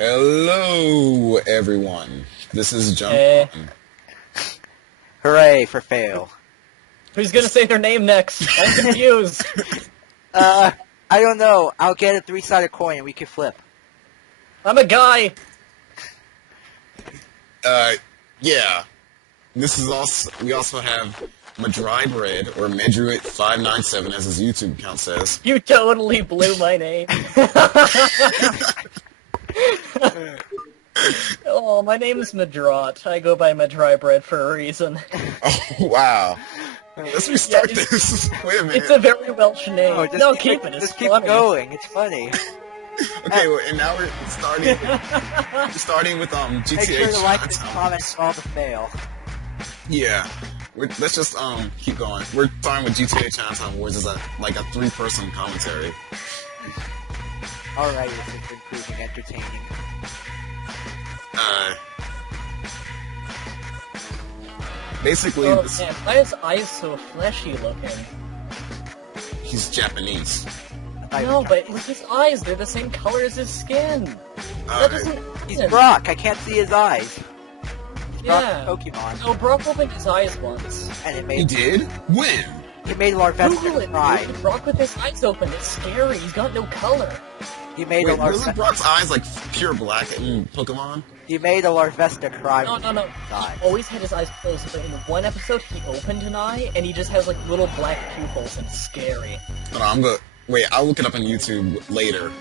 Hello, everyone. This is Jump Hey. On. Hooray for fail. Who's gonna say their name next? I'm confused. I don't know. I'll get a 3-sided coin and we can flip. I'm a guy. Yeah. This is also, we also have Madry Bread, or Medruit597 as his YouTube account says. You totally blew my name. Oh, my name is Madrot. I go by Madry Bread for a reason. Oh, wow. Let's restart Yeah, this. Wait a minute. It's a very Welsh name. Oh, just No, keep keep it. It's Just keep funny. going. It's funny. Okay, well, and now we're starting with GTA Make sure to like and Chinatown. comment all the fail. Yeah. Let's just keep going. We're starting with GTA Chinatown Wars as a 3-person commentary. Alright, this is improving entertaining. Basically, Oh man, why is eyes so fleshy looking? he's Japanese. No, but with his eyes, they're the same color as his skin. That doesn't. He's Brock. I can't see his eyes. He's Yeah. Brock from Pokemon. No, Brock opened his eyes once. And it He made did? When? he made Google Larvesta it, cry. dude. Brock with his eyes open. It's scary. He's got no color. He made Wait, a wasn't Larvesta. Brock's eyes like pure black in Pokemon? He made a Larvesta cry. No. Die. He always had his eyes closed, but in one episode he opened an eye and he just has like little black pupils and it's scary. Hold on, wait, I'll look it up on YouTube later.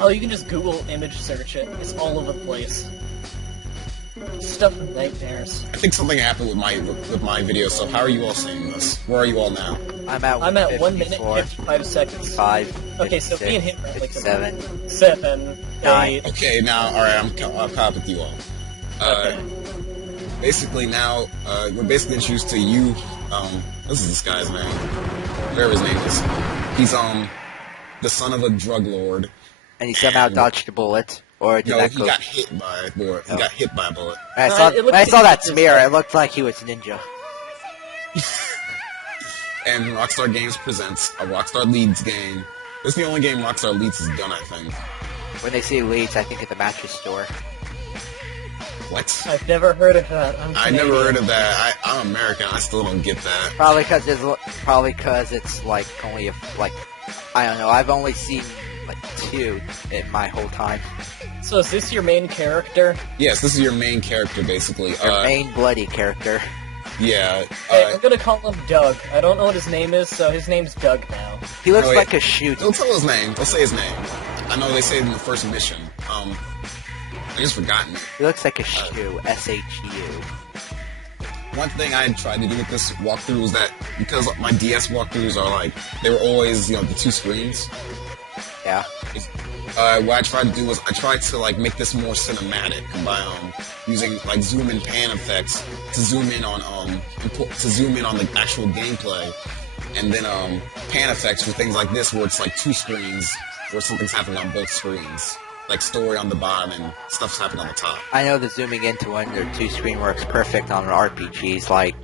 Oh, you can just Google image search it. It's all over the place. Stuff with nightmares. I think something happened with my video, so how are you all seeing this? Where are you all now? I'm at 1 minute 54, 55 seconds. 5, Okay, so me and him are like 7. 7, 9. 8. Okay, now, alright, I'll caught up with you all. Okay. Basically now, we're basically introduced to you, this is this guy's name. Whatever his name is. He's, the son of a drug lord. And he somehow dodged a bullet. Or did No, that he go? got hit by a bullet. He got hit by a bullet. When I saw, it looked when I like saw he that just- smear, it looked like he was ninja. And Rockstar Games presents a Rockstar Leads game. This is the only game Rockstar Leads has done, I think. When they say Leeds, I think at the mattress store. What? I've never heard of that. I never heard of that. I'm American. I still don't get that. Probably because it's like only I don't know. I've only seen like 2 in my whole time. So is this your main character? Yes, this is your main character, basically. Your main bloody character. Yeah. Hey, I'm gonna call him Doug. I don't know what his name is, so his name's Doug now. He looks wait. like a shoot. Don't tell his name. Don't say his name. I know they say it in the first mission. I just forgotten it. He looks like a shoe. SHU. One thing I tried to do with this walkthrough was that because my DS walkthroughs are like, they were always, the 2 screens. Yeah. What I tried to do was I tried to like make this more cinematic by using like zoom and pan effects to zoom in on the actual gameplay, and then pan effects for things like this where it's like 2 screens where something's happening on both screens, like story on the bottom and stuff's happening on the top. I know the zooming into 1 or 2 screen works perfect on RPGs like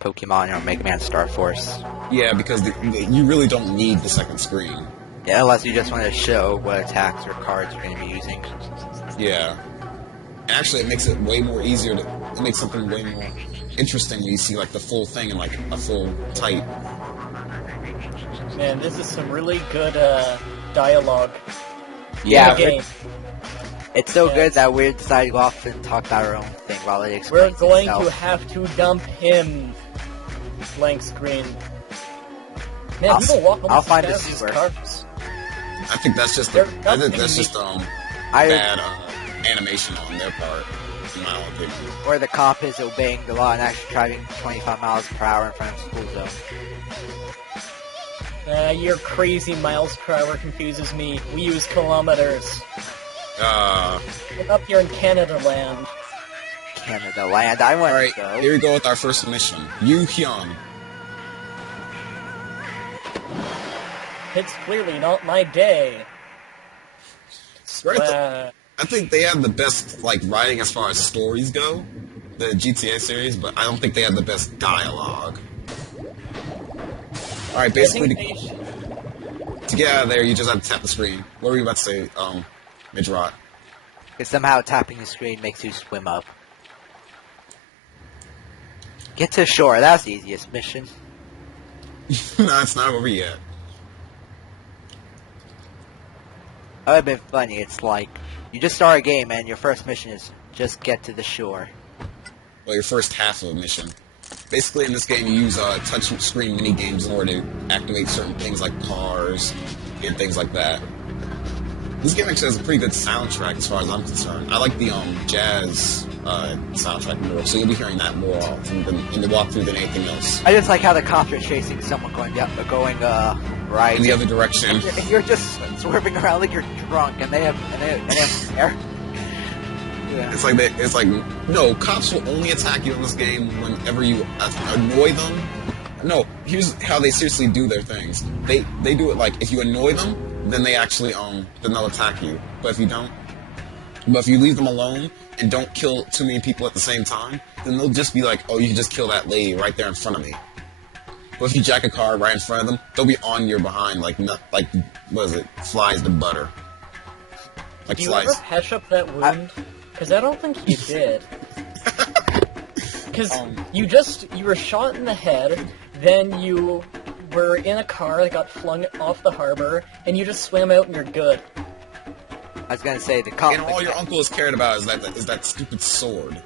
Pokemon or Mega Man Star Force. Yeah, because you really don't need the second screen. Yeah, unless you just want to show what attacks or cards you're going to be using. Yeah. And actually, it makes it way more easier it makes something way more interesting when you see like the full thing in like a full type. Man, this is some really good dialogue. Yeah, Game. it's so Yeah. good that we decided to go off and talk about our own thing while it We're explains going itself. to have to dump him. Blank screen. Man, people walk I'll almost find as a fast as sewer. cars. I think that's just They're I- bad animation on their part, in my own opinion. Where the cop is obeying the law and actually driving 25 miles per hour in front of school zone. Your crazy miles per hour confuses me. We use kilometers. We're up here in Canada land. Canada land, I want Alright, to go. here we go with our first mission. Yu Hyun. It's clearly not my day. Right, Uh, I think they have the best like writing as far as stories go, the GTA series, but I don't think they have the best dialogue. Alright, I basically think they should- to get out of there you just have to tap the screen. What were you about to say, Midrot? Because somehow tapping the screen makes you swim up. Get to shore. That's the easiest mission. No, it's not over yet. That would have been funny. It's like, you just start a game and your first mission is just get to the shore. Well, your first half of a mission. Basically, in this game, you use touch screen mini games in order to activate certain things like cars and things like that. This game actually has a pretty good soundtrack as far as I'm concerned. I like the jazz soundtrack more, so you'll be hearing that more often in the walkthrough than anything else. I just like how the cops are chasing someone going right in the other direction. And you're just swerving around like you're drunk, and they have air. Yeah. It's like no, cops will only attack you in this game whenever you annoy them. No, here's how they seriously do their things. They do it like if you annoy them, then they actually then they'll attack you. But if you don't, but if you leave them alone and don't kill too many people at the same time, then they'll just be like, oh, you can just kill that lady right there in front of me. But if you jack a car right in front of them, they'll be on your behind like what is it? Flies to butter. Like do you flies. ever patch up that wound? Because I don't think you did. Because you were shot in the head, then you were in a car that got flung off the harbor, and you just swam out and you're good. I was gonna say the cop. And all your uncle has cared about is that stupid sword.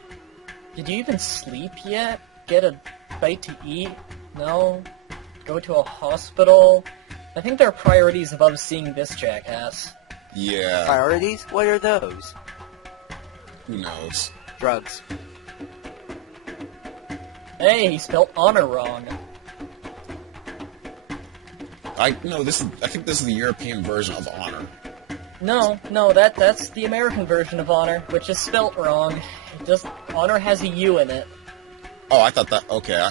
Did you even sleep yet? Get a bite to eat? No? Go to a hospital? I think there are priorities above seeing this jackass. Yeah. Priorities? What are those? Who knows? Drugs. Hey, he spelled honor wrong. I think this is the European version of honor. No, that's the American version of honor, which is spelt wrong. Honor has a U in it. Oh, I thought that. Okay,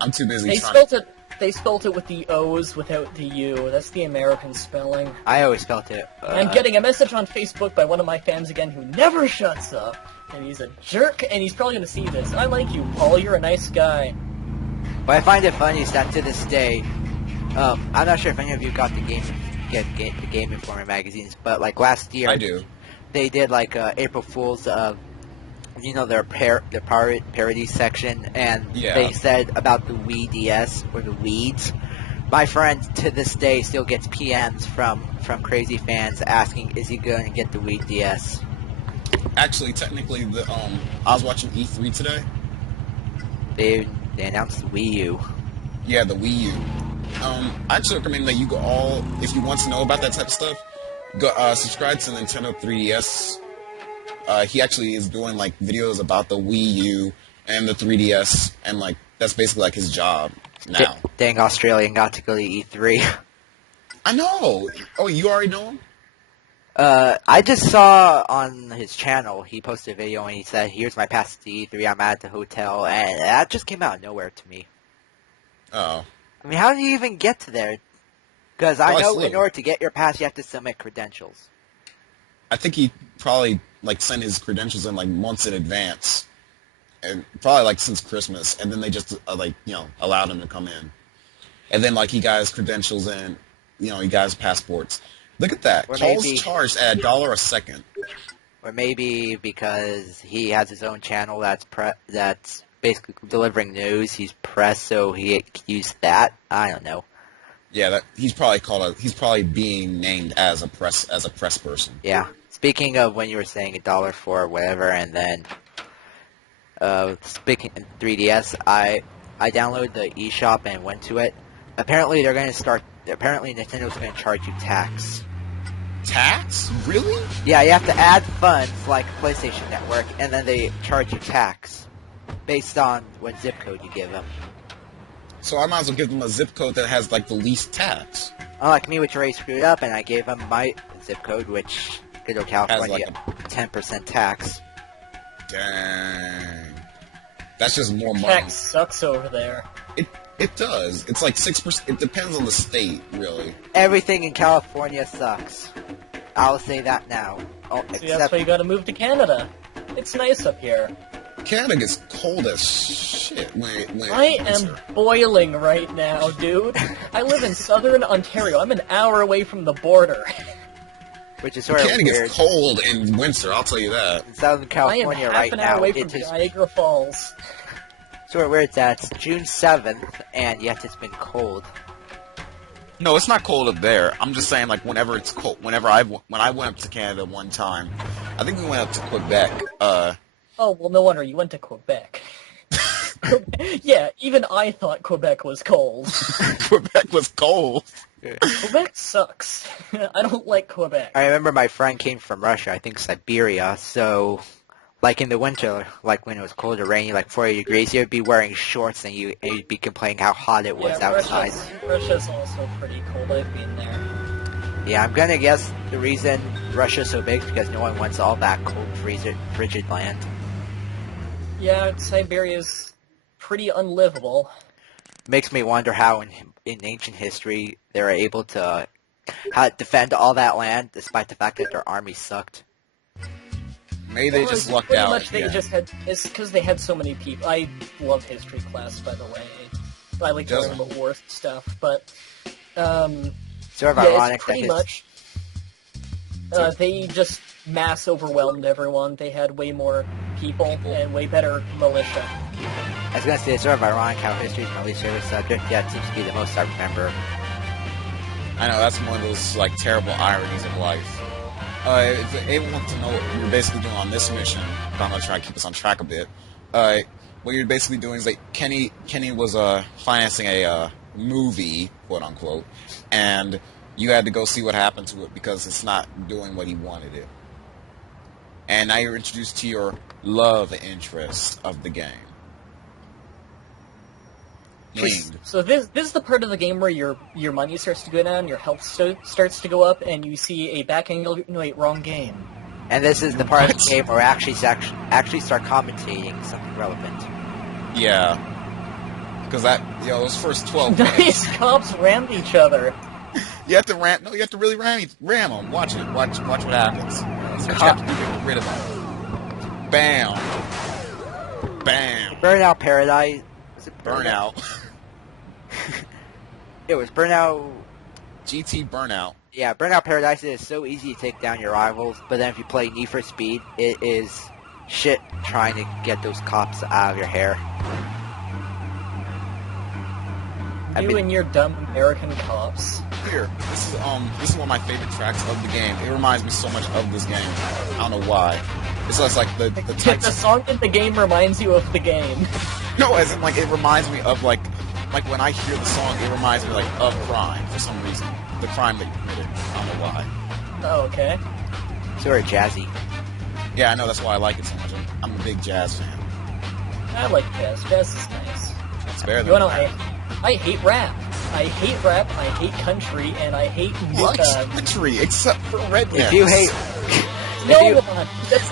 I'm too busy. They spelt it with the O's without the U. That's the American spelling. I always spelt it. I'm getting a message on Facebook by one of my fans again who never shuts up. And he's a jerk, and he's probably going to see this. I like you, Paul. You're a nice guy. What I find it funny is that to this day, I'm not sure if any of you got the Game Informer magazines, but like last year, I do. They did like April Fool's, their parody section, and they said about the Wii DS or the Weeds. My friend to this day still gets PMs from crazy fans asking, is he going to get the Wii DS? Actually, technically, I was watching E3 today. They announced the Wii U. Yeah, the Wii U. I actually recommend that you go if you want to know about that type of stuff, go subscribe to Nintendo 3DS. He actually is doing like videos about the Wii U and the 3DS, and like that's basically like his job now. Dang Australian got to go to E3. I know. Oh, you already know him? I just saw on his channel, he posted a video and he said, here's my pass to E3, I'm at the hotel, and that just came out of nowhere to me. Oh. I mean, how do you even get to there? Because I know in order to get your pass, you have to submit credentials. I think he probably, like, sent his credentials in, like, months in advance. And probably, like, since Christmas. And then they just, allowed him to come in. And then, like, he got his credentials in, he got his passports. Look at that. Calls charged at $1 a second. Or maybe because he has his own channel that's basically delivering news. He's press, so he used that. I don't know. Yeah, he's probably being named as a press person. Yeah. Speaking of when you were saying $1 for whatever, and then speaking of 3DS, I downloaded the eShop and went to it. Apparently Nintendo's going to charge you tax. Tax? Really? Yeah, you have to add funds like PlayStation Network, and then they charge you tax based on what zip code you give them. So I might as well give them a zip code that has like the least tax. Unlike me, which already screwed up, and I gave them my zip code, which good old California, 10% tax. Dang. That's just more money. Tax sucks over there. It does. It's like 6%. It depends on the state, really. Everything in California sucks. I'll say that now. See, that's why you gotta move to Canada. It's nice up here. Canada ges cold as shit. I am boiling right now, dude. I live in southern Ontario. I'm an hour away from the border. which is sort of Canada weird. gets cold in winter, I'll tell you that. In Southern California I am half right an now, hour away it from is Niagara Falls. sort of weird that it's June 7th, and yet it's been cold. No, it's not cold up there. I'm just saying, like, whenever it's cold, when I went up to Canada one time, I think we went up to Quebec. Oh, well, no wonder you went to Quebec. Yeah, even I thought Quebec was cold. Quebec was cold. Quebec sucks. I don't like Quebec. I remember my friend came from Russia, I think Siberia, so, like in the winter, like when it was cold or rainy, like 40 degrees, you'd be wearing shorts and you'd be complaining how hot it was outside. Russia's also pretty cold. I've been there. Yeah, I'm gonna guess the reason Russia's so big is because no one wants all that cold, frigid land. Yeah, Siberia's pretty unlivable. Makes me wonder how in ancient history they were able to defend all that land despite the fact that their army sucked. Maybe they just lucked pretty out. Much they just had. It's because they had so many people. I love history class, by the way. I like to learn about war stuff, but sort of ironic it's pretty that much. They just mass overwhelmed everyone. They had way more people and way better militia. I was gonna say it's sort of ironic how history is my least favorite subject, yet it seems to be the most I remember. I know, that's one of those, like, terrible ironies of life. If anyone wants to know what you're basically doing on this mission, but I'm gonna try to keep us on track a bit. What you're basically doing is, like, Kenny was financing a movie, quote unquote, and you had to go see what happened to it because it's not doing what he wanted it. And now you're introduced to your love interest of the game. So this is the part of the game where your money starts to go down, your health starts to go up, and you see a back angle. No, wait, wrong game. And this is the part of the game where I actually start commentating something relevant. Yeah. Because those first 12 minutes. Nice cops rammed each other. You have to ram. No, you have to really ram them. Watch it. Watch what happens. So you have to get rid of them. Bam. Bam. Burnout Paradise. Was it Burnout. It was Burnout. GT Burnout. Yeah, Burnout Paradise is so easy to take down your rivals, but then if you play Need for Speed, it is shit trying to get those cops out of your hair. You and your dumb American cops. Here, this is one of my favorite tracks of the game. It reminds me so much of this game. I don't know why. It's just like the types. The song in the game reminds you of the game. No, as in, like, it reminds me of, like when I hear the song, it reminds me, like, of crime for some reason. The crime that you committed. I don't know why. Oh, okay. Sort of jazzy. Yeah, I know, that's why I like it so much. I'm a big jazz fan. I like jazz. Jazz is nice. It's better than you know, I hate rap. I hate rap, I hate country, and I hate... What? Country, except for rednecks. If you hate... That's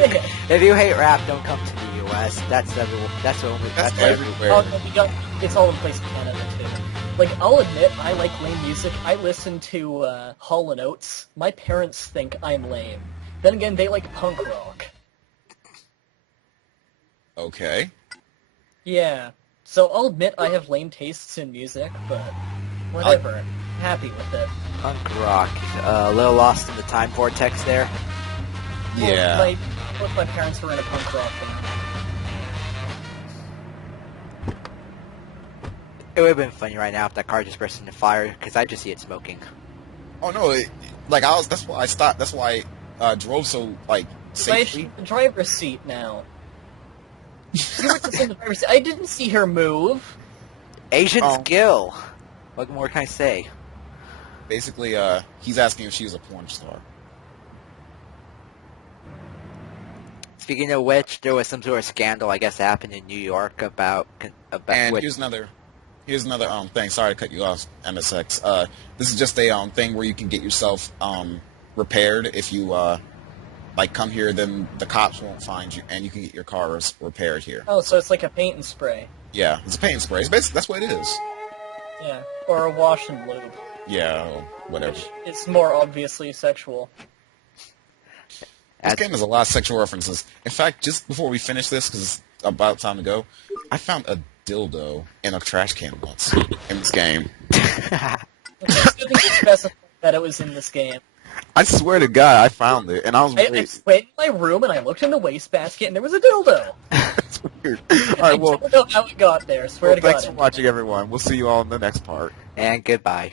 it. If you hate rap, don't come to the U.S. That's everywhere. That's everywhere. Oh, it's all in place in Canada, too. Like, I'll admit, I like lame music. I listen to Hall & Oates. My parents think I'm lame. Then again, they like punk rock. Okay. Yeah. So I'll admit I have lame tastes in music, but whatever. I'm happy with it. Punk rock. A little lost in the time vortex there. Yeah. Well, both my parents were in a punk rock band. It would have been funny right now if that car just burst into fire, because I just see it smoking. Oh no! That's why I stopped. That's why I drove so safely. The driver's seat now. See what's in the driver's seat? I didn't see her move. Asian skill. What more can I say? Basically, he's asking if she was a porn star. Speaking of which, there was some sort of scandal, I guess, that happened in New York about. And here's another thing. Sorry to cut you off, MSX. This is just a thing where you can get yourself repaired if you come here. Then the cops won't find you, and you can get your car repaired here. Oh, so it's like a paint and spray. Yeah, it's a paint and spray. It's basically, that's what it is. Yeah, or a wash and lube. Yeah, whatever. It's more obviously sexual. This game has a lot of sexual references. In fact, just before we finish this, because it's about time to go, I found a dildo in a trash can once in this game. I think you specified that it was in this game. I swear to God, I found it, and I was I wait. went in my room and I looked in the wastebasket and there was a dildo. It's weird. All right, well, I don't know how it got there. Swear to God. thanks for watching, everyone. We'll see you all in the next part. And goodbye.